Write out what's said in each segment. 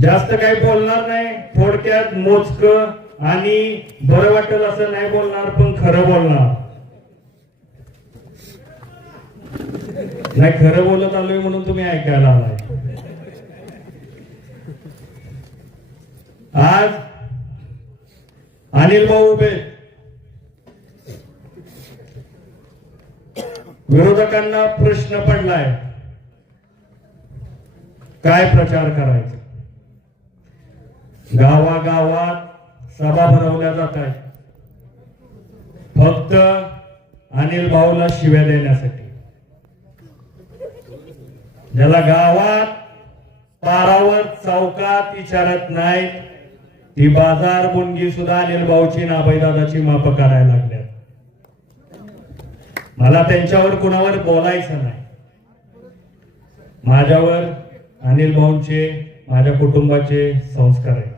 जास्त काही बोलणार नाही, थोडक्यात मोजकं आणि बरं वाटेल असं नाही बोलणार, पण खरं बोलणार. नाही, खरं बोलत आलोय म्हणून तुम्ही ऐकायला आलाय. आज अनिल भाऊ उभे, विरोधकांना प्रश्न पडलाय काय प्रचार करायचा. गावागावात सभा भरवल्या जात आहेत फक्त अनिल भाऊला शिव्या देण्यासाठी. ज्याला गावात पारावर चौकात विचारत नाहीत ती बाजार मुंगी सुद्धा अनिल भाऊची नाबाईदादाची माप करायला लागल्या. मला त्यांच्यावर कुणावर बोलायचं नाही. माझ्यावर अनिल भाऊंचे, माझ्या कुटुंबाचे संस्कार आहेत.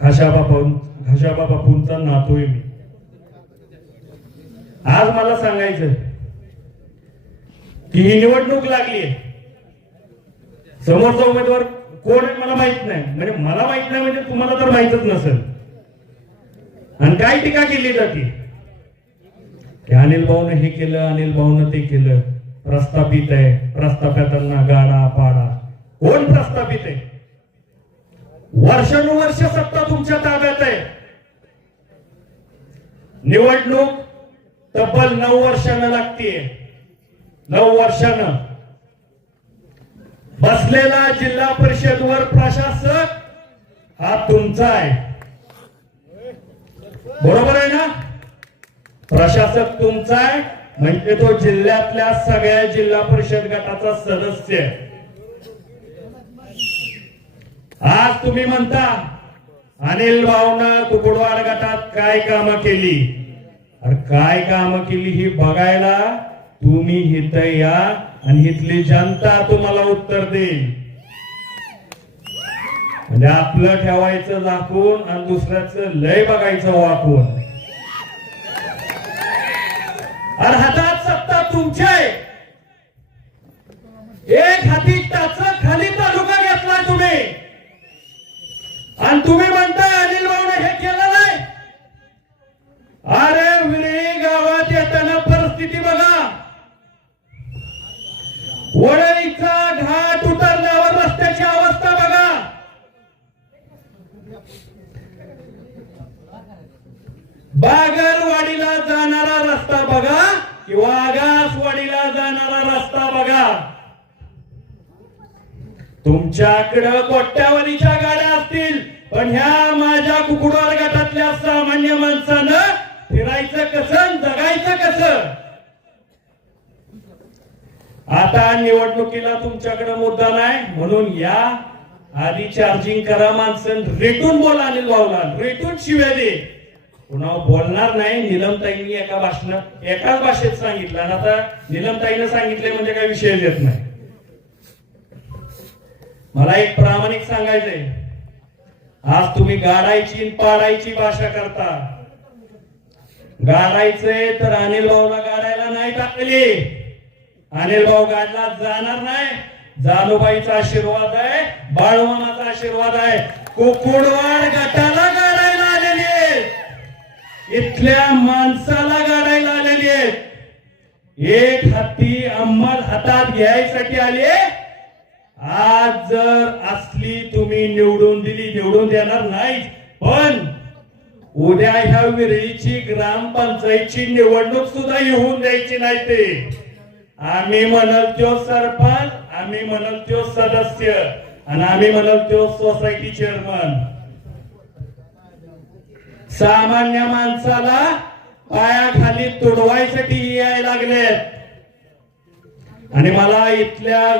खाशाबा बापूंचा नातू आहे मी. आज मला सांगायचं की ही निवडणूक लागली, समोरचा उमेदवार कोण आहे मला माहित नाही. म्हणजे मला माहित नाही म्हणजे तुम्हाला तर माहितच नसेल. आणि काय टीका केली जाते, अनिल भाऊने हे केलं, अनिल भाऊने ते केलं, प्रस्थापित आहे, प्रस्थापितांना गाडा पाडा. कोण प्रस्थापित आहे? वर्षानुवर्ष सत्ता तुमच्या ताब्यात आहे. निवडणूक तब्बल 9 वर्षांना लागतीये. 9 वर्षांना बसलेला जिल्हा परिषदवर प्रशासक हा तुमचा आहे. बरोबर आहे ना? प्रशासक तुमचा आहे म्हणजे तो जिल्ह्यातल्या सगळ्या जिल्हा परिषद गटाचा सदस्य आहे. आज तुम्ही म्हणता अनिल भाऊनं कुकुडवाड गटात काय कामं केली. अरे काय कामं केली ही बघायला तुम्ही इथं या आणि इथली जनता तुम्हाला उत्तर देईल. म्हणजे आपलं ठेवायचं झाकून आणि दुसऱ्याचं लय बघायचं वाकून. अरे हातात सत्ता तुमची आहे. एक हाती टाच खाली तालुका घेतला तुम्ही आणि तुम्ही म्हणताय अनिल भाऊने हे केलं नाही. अरे विरे गावात येताना परिस्थिती बघा. वडळीचा घाट उतरल्यावर रस्त्याची अवस्था बघा. बागलवाडीला जाणारा रस्ता बघा किंवा आगासवाडीला जाणारा रस्ता बघा. तुमच्याकडे कोट्यावधीच्या गाड्या असतील पण ह्या माझ्या कुकुडवाड गटातल्या सामान्य माणसानं फिरायचं कसं, जगायचं कसं? आता निवडणुकीला तुमच्याकडे मुद्दा नाही म्हणून या आधी चार्जिंग करा माणसं, रेटून बोला अनिल भाऊला, रेटून शिव्या दे. पुन्हा बोलणार नाही. नीलमताईंनी एकाच भाषेत सांगितलं आणि आता नीलमताईनं सांगितले म्हणजे काही विषय येत नाही. मला एक प्रामाणिक सांगायचंय, आज तुम्ही गाडायची पाडायची भाषा करता. गाडायचंय तर अनिल भाऊला गाडायला नाही टाकली. अनिल भाऊ गाडला जाणार नाही. जानुबाईचा आशीर्वाद आहे, बाळमामाचा आशीर्वाद आहे. कुकुडवाड गटाला गाडायला आलेली आहे, इथल्या माणसाला गाडायला आलेली आहे. एक हाती अंमल हातात घ्यायसाठी आले. आज जर असली तुम्ही निवडून दिली, निवडून देणार नाही, पण उद्या ह्या विरळीची ग्रामपंचायतची निवडणूक सुद्धा येऊन द्यायची नाही. ते आम्ही म्हणाल तो सरपंच, आम्ही म्हणाल तो सदस्य आणि आम्ही म्हणाल तो सोसायटी चेअरमन. सामान्य माणसाला पायाखाली तुडवायसाठी यायला लागलेत. आणि मला इथल्या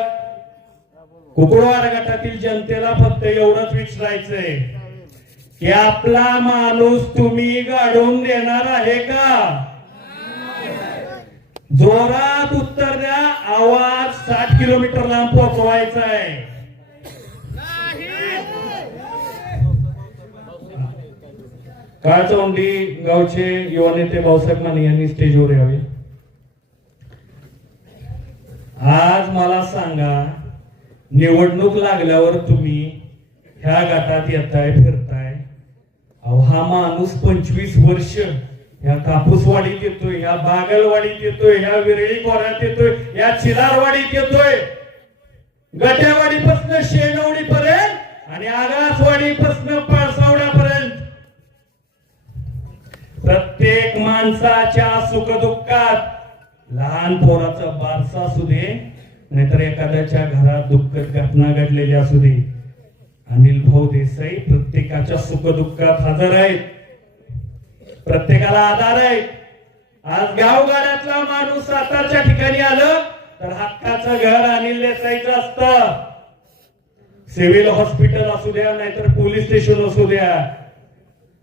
कुकुडवाड गटातील जनतेला फक्त एवढंच विचारायचंय की आपला माणूस तुम्ही गाडून देणार आहे का? जोरात उत्तर द्या. आवाज 60 किलोमीटर लांब पोहोचवायचा आहे. काळचौंडी गावचे युवा नेते भाऊसाहेब माने यांनी स्टेजवर यावे. आज मला सांगा, निवडणूक लागल्यावर तुम्ही ह्या गटात येताय फिरताय. अहो हा माणूस 25 वर्ष ह्या कापूसवाडीत येतोय, ह्या बागलवाडीत येतोय, ह्या विरळी खोऱ्यात येतोय, या चिलारवाडीत येतोय, गट्यावाडीपासून शेनवडी पर्यंत आणि आगासवाडीपासून पाळसावड्यापर्यंत प्रत्येक माणसाच्या सुखदुःखात, लहान पोराचा बारसा असू दे नाहीतर एखाद्याच्या घरात दुःखद घटना घडलेली असू दे, अनिल भाऊ देसाई प्रत्येकाच्या सुखदुःखात हजर आहेत, प्रत्येकाला आधार आहे. आज गावगाड्यातला माणूस सातारच्या ठिकाणी आलं तर हक्काचं घर अनिल देसाईचं असतं. सिव्हिल हॉस्पिटल असू द्या नाहीतर पोलीस स्टेशन असू द्या,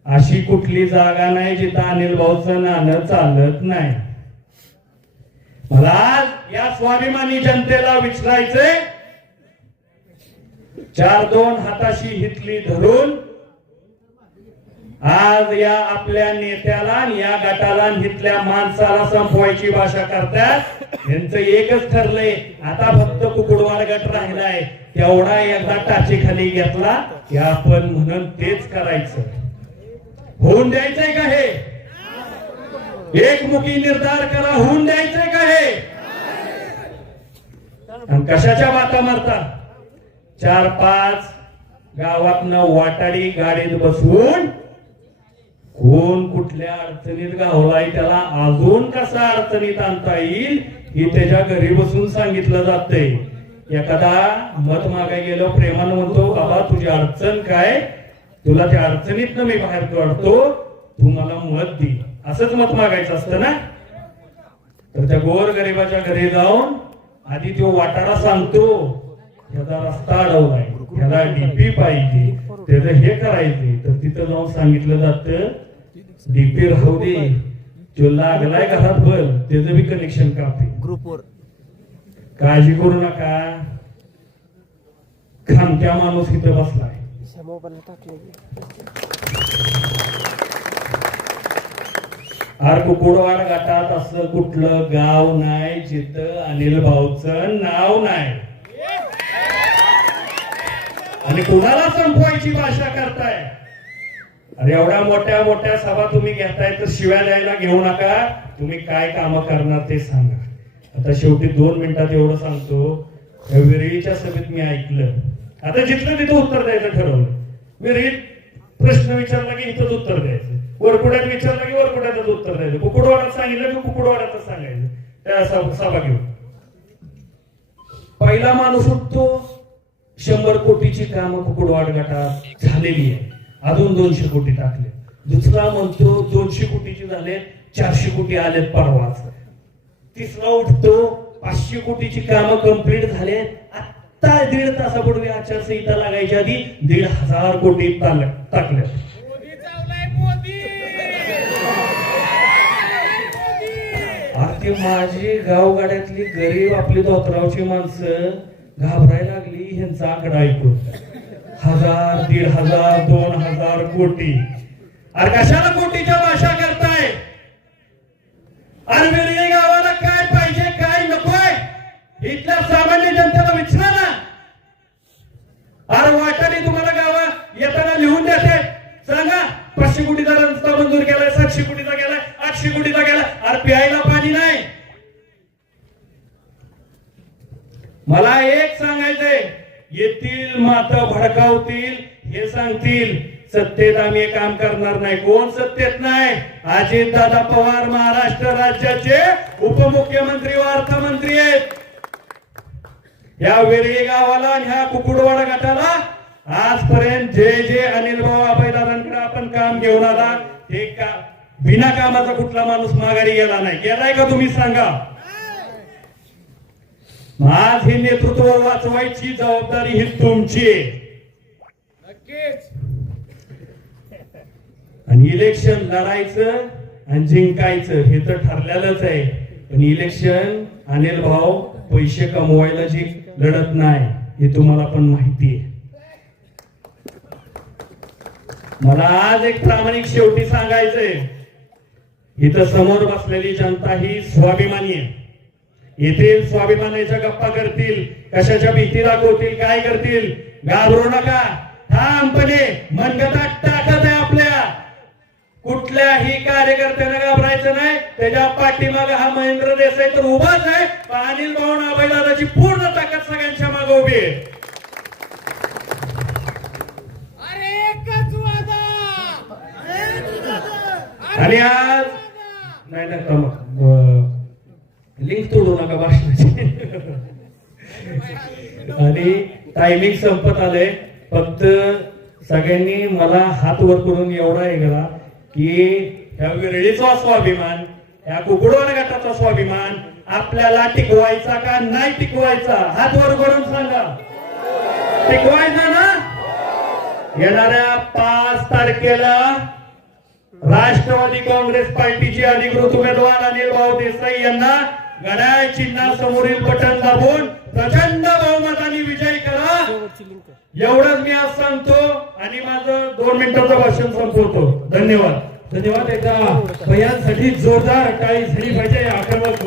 अशी कुठली जागा नाही जिथं अनिल भाऊचं नाणं चालत नाही. मला आज या स्वाभिमानी जनतेला विचारायचंय, 4-2 हाताशी हितली धरून आज या आपल्या नेत्याला या गटाला हितल्या माणसाला संपवायची भाषा करतात. यांचं एकच ठरलंय, आता फक्त कुकुडवाड गट राहिलाय, तेवढा एकदा टाची खाली घेतला की आपण म्हणून तेच करायचं. होऊन द्यायचंय का हे? एकमुखी निर्धार करा, होऊन द्यायचंय का हे? आणि कशाच्या बाता मारता? 4-5 गावातनं वाटाडी गाडीत बसवून कोण कुठल्या अडचणीत गावलाय त्याला अजून कसा अडचणीत आणता येईल ही त्याच्या घरी बसून सांगितलं जातंय. एखादा मत मागाय गेलो प्रेमानं म्हणतो, बाबा तुझी अडचण काय, तुला त्या अडचणीतनं मी बाहेर काढतो, तू मला मत दे, असंच मत मागायचं असतं ना. तर त्या गोर गरिबाच्या घरी जाऊन आधी तो वाटाडा सांगतो, त्याचा रस्ता अडवलाय, त्याला डीपी पाहिजे, त्याचं हे करायचे, तर तिथं जाऊन सांगितलं जातं डीपी राहू दे, जो लागलाय घरात बल त्याचं बी कनेक्शन कापे, ग्रुपवर काळजी करू नका. खामक्या माणूस इथं बसलाय. कुकुडवाड गटात असं कुठलं गाव नाही जिथं अनिल भाऊचं नाव नाही. आणि कुणाला संपवायची भाषा करताय? अरे एवढ्या मोठ्या मोठ्या सभा तुम्ही घेताय तर शिव्या द्यायला घेऊ नका, तुम्ही काय काम करणार ते सांगा. आता शेवटी 2 मिनिटात एवढं सांगतो, विरळीच्या सभेत मी ऐकलं, आता जिथलं तिथं उत्तर द्यायचं ठरवलं. विरळीत प्रश्न विचारला की इथंच उत्तर द्यायचं, वरपुड्यात विचारला की वरपुड्यातच उत्तर द्यायचं, कुकुडवाड्यात सांगितलं की कुकुडवाड्यातच सांगायचं. त्या सभा घेऊन पहिला माणूस उठतो, 100 कोटीची कामं कुकुडवाड गटात झालेली आहे, अजून 200 कोटी टाकले. दुसरा म्हणतो 200 कोटीची झाले, 400 कोटी आलेत परवाच. तिसरा उठतो 500 कोटीची कामं कंप्लीट झाले, आता 1.5 तासापूर्वी आचारसंहिता लागायच्या आधी 1,500 कोटी टाकले. ते माझी गावगाड्यातली गरीब आपली धोत्रावची माणसं घाबरायला लागली ह्यांचा आकडा ऐकून. 1000, 1,500, 2,000 कोटी. अरे कशाला कोटीच्या भाषा करताय? अरे विरळी गावाला काय पाहिजे काय नकोय इथल्या सामान्य जनतेला विचारा ना. अरे वाटाने तुम्हाला गावा येताना लिहून देते, सांगा 500 कोटीचा रस्ता मंजूर केलाय, 700 कोटीचा गेलाय, 800 कोटीचा गेलाय. अरे प्यायला पाणी नाही. मला एक सांगायचंय, येतील माता भडकावतील, हे सांगतील सत्तेत आम्ही काम करणार नाही. कोण सत्तेत नाही? अजितदादा पवार महाराष्ट्र राज्याचे उपमुख्यमंत्री व अर्थमंत्री आहेत. या विरळी गावाला आणि ह्या कुकुडवाडा गटाला आजपर्यंत जे अनिल भाऊ अभयदादांकडे आपण काम घेऊन आला ते का बिना कामाचा कुठला माणूस माघारी गेला नाही. गेलाय का तुम्ही सांगा? आज हे नेतृत्व वाचवायची जबाबदारी ही तुमची आहे. आणि इलेक्शन लढायचं आणि जिंकायचं हे तर ठरलेलंच आहे. पण इलेक्शन अनिल भाऊ पैसे कमवायला जी लढत नाही हे तुम्हाला पण माहिती आहे. मला आज एक प्रामाणिक शेवटी सांगायचंय, इथं समोर बसलेली जनता ही स्वाभिमानी आहे. येथील स्वाभिमानाच्या गप्पा करतील, कशाच्या भीती दाखवतील, काय करतील, घाबरू नका. ठामपणे मनगटात टाकत आहे आपल्या. कुठल्याही कार्यकर्त्याला घाबरायचं नाही. त्याच्या पाठीमागे हा महेंद्र देसाई तर उभाच आहे, पण अनिल भाऊ नाभाईदादाची पूर्ण ताकद सगळ्यांच्या मागे उभी आहे. आणि आज नाही लिंक तोडू नका भाषणाची. आणि टायमिंग संपत आले. फक्त सगळ्यांनी मला हात वर करून एवढा हे करा की ह्या विरळीचा स्वाभिमान, ह्या कुकुडवान गटाचा स्वाभिमान आपल्याला टिकवायचा का नाही टिकवायचा, हात वर करून सांगा. टिकवायचा ना. येणाऱ्या 5 तारखेला राष्ट्रवादी काँग्रेस पार्टीचे अधिकृत उमेदवार अनिल भाऊ देसाई यांना घड्याळ चिन्हासमोरील बटन दाबून प्रचंड बहुमताने विजयी करा. एवढंच मी आज सांगतो आणि माझं 2 मिनिटाचं भाषण संपवतो. धन्यवाद. धन्यवाद. एकदा भैयांसाठी जोरदार टाळी झाली पाहिजे. आक्रमक